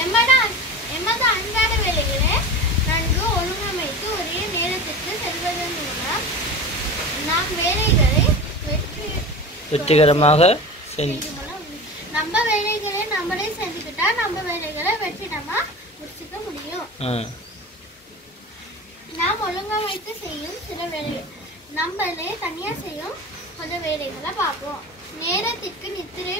எமது அன்றாட வேலைகளை நன்கு ஒழுங்கமைத்து ஒரே நேரத்திற்கு செல்வதன் மூலம் நாம் வேலைகளை வெற்றிகரமாக நம்ம வேலைகளை நம்மளே செஞ்சுக்கிட்டா நம்ம வேலைகளை வெற்றிடமா முடிச்சுக்க முடியும். நாம் ஒழுங்கமைத்து செய்யும் சில வேலைகள் நம்மளே தனியா செய்யும் கொஞ்சம் வேலைகளை பார்ப்போம். நேரத்திற்கு நித்திரை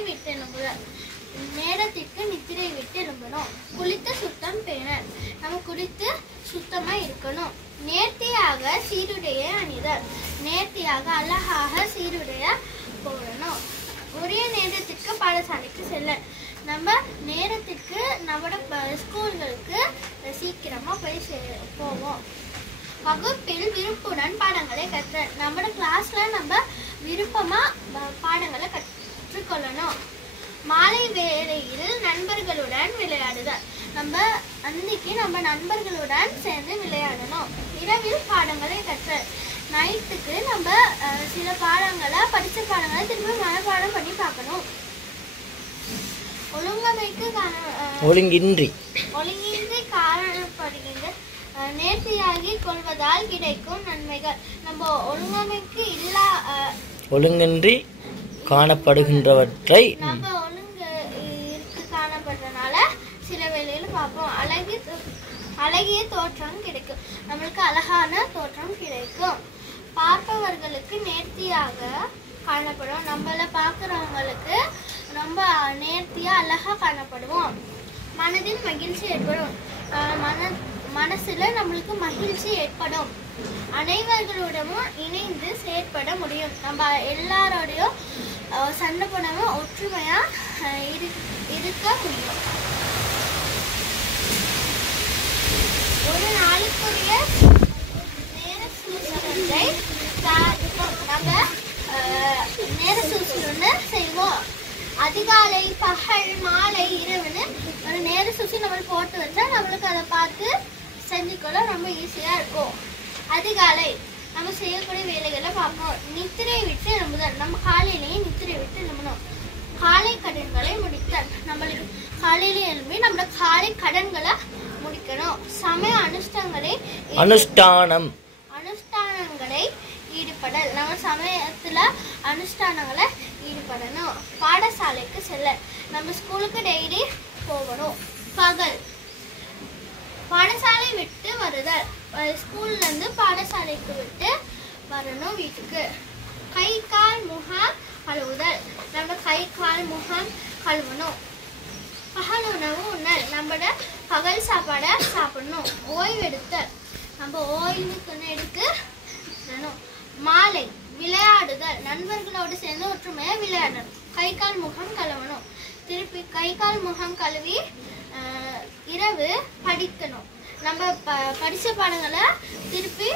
விட்டு எழும்பணும். குளித்து சுத்தம் பேணல். நம்ம குளித்து சுத்தமா இருக்கணும். நேர்த்தியாக சீருடைய அணிதல். நேர்த்தியாக அழகாக சீருடைய போடணும். உரிய நேரத்திற்கு பாடசாலைக்கு செல்ல. நம்ம நேரத்துக்கு நம்மளோட ஸ்கூல்களுக்கு சீக்கிரமா போய் போவோம். வகுப்பில் விருப்புடன் பாடங்களை கற்ற. நம்மளோட கிளாஸ்ல நம்ம விருப்பமா பாடங்களை கற்றுக்கொள்ளணும். மாலை வேளையில் நண்பர்களுடன் விளையாடுதல். நம்ம அன்னைக்கு நம்ம நண்பர்களுடன் சேர்ந்து விளையாடணும். இரவில் பாடங்களை கற்றல். நைட்டுக்கு நம்ம சில பாடங்களை படித்த பாடங்களை திரும்ப மனப்பாடம் பண்ணி பார்க்கணும். ஒழுங்கின்றி காணப்படுகின்ற நேர்த்தியாகி கொள்வதால் கிடைக்கும் நன்மைகள். நம்ம ஒழுங்கின்றி காணப்படுகின்றவற்றை நம்ம ஒழுங்கு காணப்படுறதுனால சில வேளையில பார்ப்போம். அழகிய தோற்றம் கிடைக்கும். நம்மளுக்கு அழகான தோற்றம் கிடைக்கும். பார்ப்பவர்களுக்கு நேர்த்தியாக காணப்படும். நம்மள பார்க்குறவங்களுக்கு ரொம்ப நேர்த்தியா அழகா காணப்படுவோம். மனதில் மகிழ்ச்சி ஏற்படும். மனசுல நம்மளுக்கு மகிழ்ச்சி ஏற்படும். அனைவர்களுடனும் இணைந்து செயற்பட முடியும். நம்ம எல்லாரோடையும் சண்டை போடாம ஒற்றுமையா இருக்க முடியும். ஒரு நாளுக்குரிய நேர சூழ்நிலை நம்ம நேர சூழ்நிலை செய்வோம். அதிகாலை, பகல், மாலை, இரவுன்னு ஒரு நேர சூழ்ச்சி நம்ம போட்டு வச்சா நம்மளுக்கு அதை பார்த்து செஞ்சுக்கொள்ள ரொம்ப ஈஸியா இருக்கும். அதிகாலை நம்ம செய்யக்கூடிய வேலைகளை பார்ப்போம். நித்திரை விட்டு எழும்புதல். நம்ம காலையிலேயே நித்திரை விட்டு எழும்பணும். காலை கடன்களை முடித்தல். நம்மளுக்கு காலையில எழும்பி நம்மளோட காலை கடன்களை முடிக்கணும். சமய அனுஷ்டானங்களை ஈடுபடல். நம்ம சமயத்துல அனுஷ்டானங்களை ஈடுபடணும். பாடசாலைக்கு செல்ல. நம்ம ஸ்கூலுக்கு டெய்லி போகணும். பகல் பாடசாலை விட்டு வருதல். ஸ்கூல்ல இருந்து பாடசாலைக்கு விட்டு வரணும் வீட்டுக்கு. கை கால் முகம் கழுவுதல். நம்ம கை கால் முகம் கழுவணும். பகல் உணவு உண்ணல். நம்மளோட பகல் சாப்பாடை சாப்பிடணும். ஓய்வெடுத்தல். நம்ம ஓய்வுக்கு எடுக்கணும். மாலை விளையாடுதல். நண்பர்களோடு சேர்ந்து ஒற்றுமையா விளையாடணும். கை கால் முகம் கழுவணும். திருப்பி கை கால் முகம் கழுவி இரவு படிக்கணும். நம்ம படிச்ச பாடங்களை திருப்பி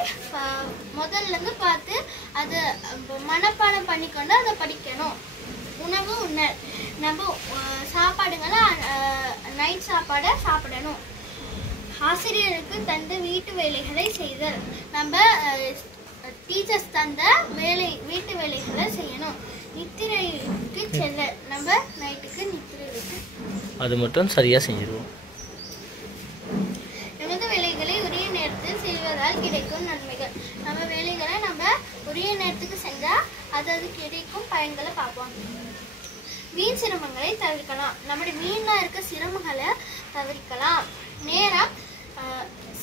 முதல்ல இருந்து பார்த்து அதை மனப்பாடம் பண்ணிக்கொண்டு அதை படிக்கணும். உணவு உண்ணல். நம்ம சாப்பாடுங்களை நைட் சாப்பாடை சாப்பிடணும். ஆசிரியருக்கு தந்த வீட்டு வேலைகளை செய்தல். நம்ம டீச்சர்ஸ் தந்த வீட்டு வேலைகளை செய்யணும். நித்திரைக்கு செல்ல. நம்ம நைட்டுக்கு நித்திரை விட்டு அது மட்டும் சரியா செஞ்சிருவோம். நமது வேலைகளை உரிய நேரத்தில் செய்வதால் கிடைக்கும் நன்மைகள். நம்ம வேலைகளை நம்ம உரிய நேரத்துக்கு செஞ்சா அது கிடைக்கும் பயன்களை பார்ப்போம். வீண் சிரமங்களை தவிர்க்கலாம். நம்முடைய வீணா இருக்க சிரமங்களை தவிர்க்கலாம். நேரம்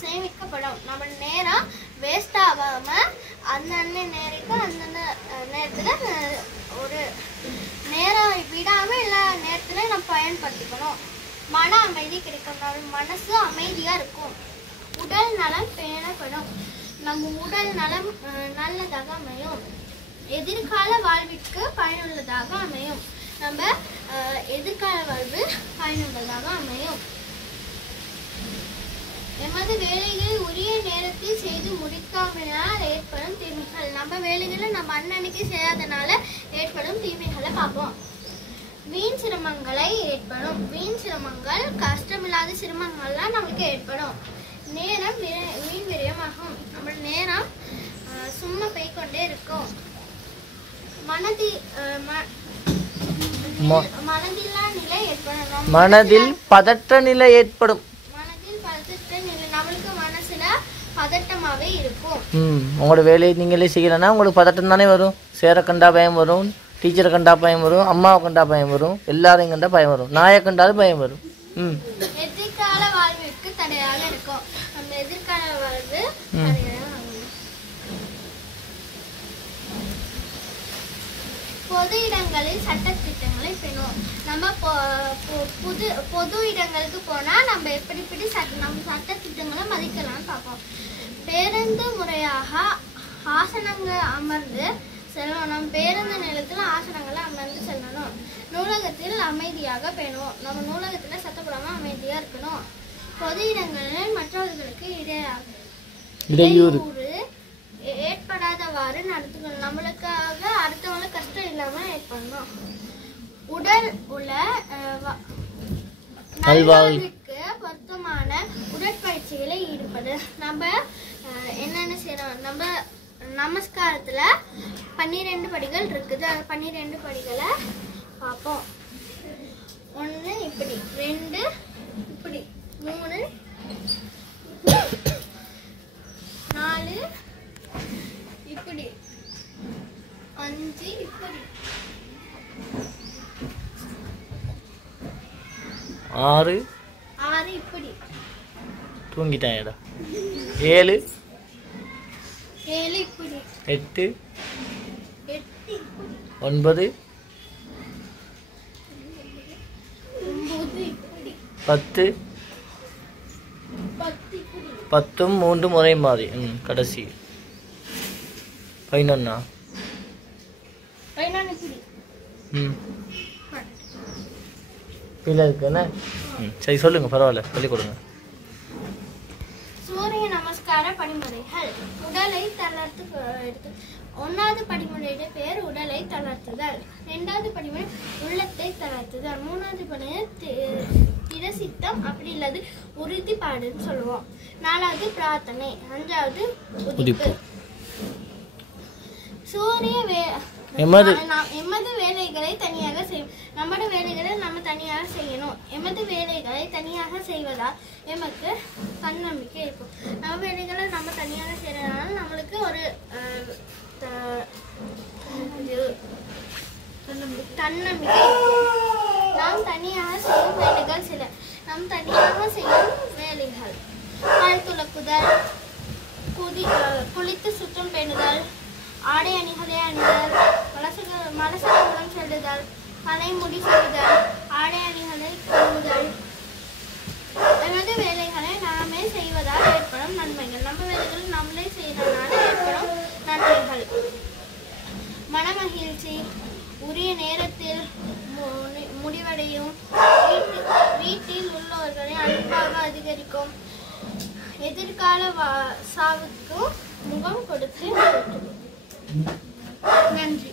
சேமிக்கப்படும். நம்ம நேரம் வேஸ்ட் ஆகாம அந்தந்த நேரத்துல ஒரு நேரம் விடாம எல்லா நேரத்துல நம்ம பயன்படுத்திக்கணும். மன அமைதி கிடைக்கும். நம்ம மனசு அமைதியா இருக்கும். உடல் நலம் பேணப்படும். நம்ம உடல் நலம் நல்லதாக அமையும். எதிர்கால வாழ்விற்கு பயனுள்ளதாக அமையும். நம்ம எதிர்கால வாழ்வு பயனுள்ளதாக அமையும். எமது வேலைகளை உரிய நேரத்தில் செய்து முடிக்காமல் ஏற்படும் தீமைகள். நம்ம வேலைகளை நம்ம அன்னன்னைக்கு செய்யாதனால ஏற்படும் தீமைகளை பார்ப்போம். வீண் சிரமங்களை ஏற்படும். வீண் சிரமங்கள் கஷ்டமில்லாத சிரமங்கள்லாம் நம்மளுக்கு ஏற்படும். நேரம் வீண் விரயமாகும். நம்ம நேரம் சும்மா போய்கொண்டே இருக்கும். மனதில்லா மனதில் பதற்ற நிலை ஏற்படும். மனதில் பதற்ற நிலை, நம்மளுக்கு மனசுல பதட்டமாவே இருக்கும். உங்களோட வேலையை நீங்களே செய்யலைன்னா உங்களுக்கு பதட்டம் தானே வரும். சேர கண்டா பயம் வரும், டீச்சரை கண்டா பயம் வரும், அம்மாவை கண்டா பயம் வரும், எல்லாரையும் கண்டா பயம் வரும், நாயை கண்டாலும் பயம் வரும். எதிர்கால வாழ்விற்கு தடையாக இருக்கும். நம்ம எதிர்கால வாழ்வு தடையாக பொது இடங்களில் சட்டத்திட்டங்களை பேணும். நம்ம பொது இடங்களுக்கு போனா நம்ம எப்படி நம்ம சட்டத்திட்டங்களை மதிக்கலாம்னு பார்ப்போம். பேருந்து முறையாக ஆசனங்கள் அமர்ந்து செல்லணும். நம்ம பேருந்து நிலையத்தில் ஆசனங்களை அமர்ந்து செல்லணும். நூலகத்தில் அமைதியாக பேணுவோம். நம்ம நூலகத்தில் சத்தப்படாம அமைதியா இருக்கணும். பொது இடங்களில் மற்றவர்களுக்கு இடையூறு ஏற்படாதவாறு நடத்துக்கணும். நம்மளுக்காக அடுத்தவங்களுக்கு கஷ்டம் இல்லாம ஏற்படணும். உடல் உள்ள நல்வாழ்வுக்கு பொருத்தமான உடற்பயிற்சிகளை ஈடுபடு. நம்ம என்னென்ன செய்யறோம்? நம்ம நமஸ்காரத்துல 12 படிகள் இருக்குது. அந்த 12 படிகளை பார்ப்போம். 1 இப்படி, 2 இப்படி, 3 4 இப்படி, 5 இப்படி, 6 இப்படி, தூங்கிட்டாயடா, 7 இப்படி, 8 இப்படி, 9 இப்படி, 10 இப்படி, 10 3 முறை மாறி கடைசி 11 இப்படி. இல்லை இருக்குண்ணே. சரி சொல்லுங்க, பரவாயில்ல, சொல்லி கொடுங்க. சூரிய நமஸ்கார படிமுறைகள். உடலை தளர்த்து 1வது படிமுறையுடைய பெயர் உடலை தளர்த்துதல். 2வது படிமுறை உள்ளத்தை தளர்த்துதல். 3வது படிமுறை திரசித்தம், அப்படி இல்லாது உறுதிப்பாடுன்னு சொல்லுவோம். 4வது பிரார்த்தனை. 5வது உதிப்பு. எமது வேலைகளை தனியாக செய்யும். நம்மளோட வேலைகளை நம்ம தனியாக செய்யணும். எமது வேலைகளை தனியாக செய்வதால் எமக்கு தன்னம்பிக்கை இருக்கும். நம்ம வேலைகளை நம்ம தனியாக செய்யறதுனால நம்மளுக்கு ஒரு தன்னம்பிக்கை. நாம் தனியாக செய்யும் வேலைகள் சில. நாம் தனியாக செய்யும் வேலைகள்: பல் துலக்குதல், குளித்து சுத்தம் பேணுதல், ஆடை அணிகளை அணிதல், மலசலம் செல்லுதல், தலைமுடி செய்தல், ஆடை அணிகளை கழுவுதல். நமது வேலைகளை நாமே செய்வதால் ஏற்படும் நன்மைகள். நம்ம வேலைகளை நம்மளே செய்யறதுனால ஏற்படும் நன்மைகள்: மனமகிழ்ச்சி, உரிய நேரத்தில் முடிவடையும், வீட்டில் உள்ளவர்களை அன்பாக அதிகரிக்கும், எதிர்கால சாவுக்கு முகம் கொடுத்து நன்றி.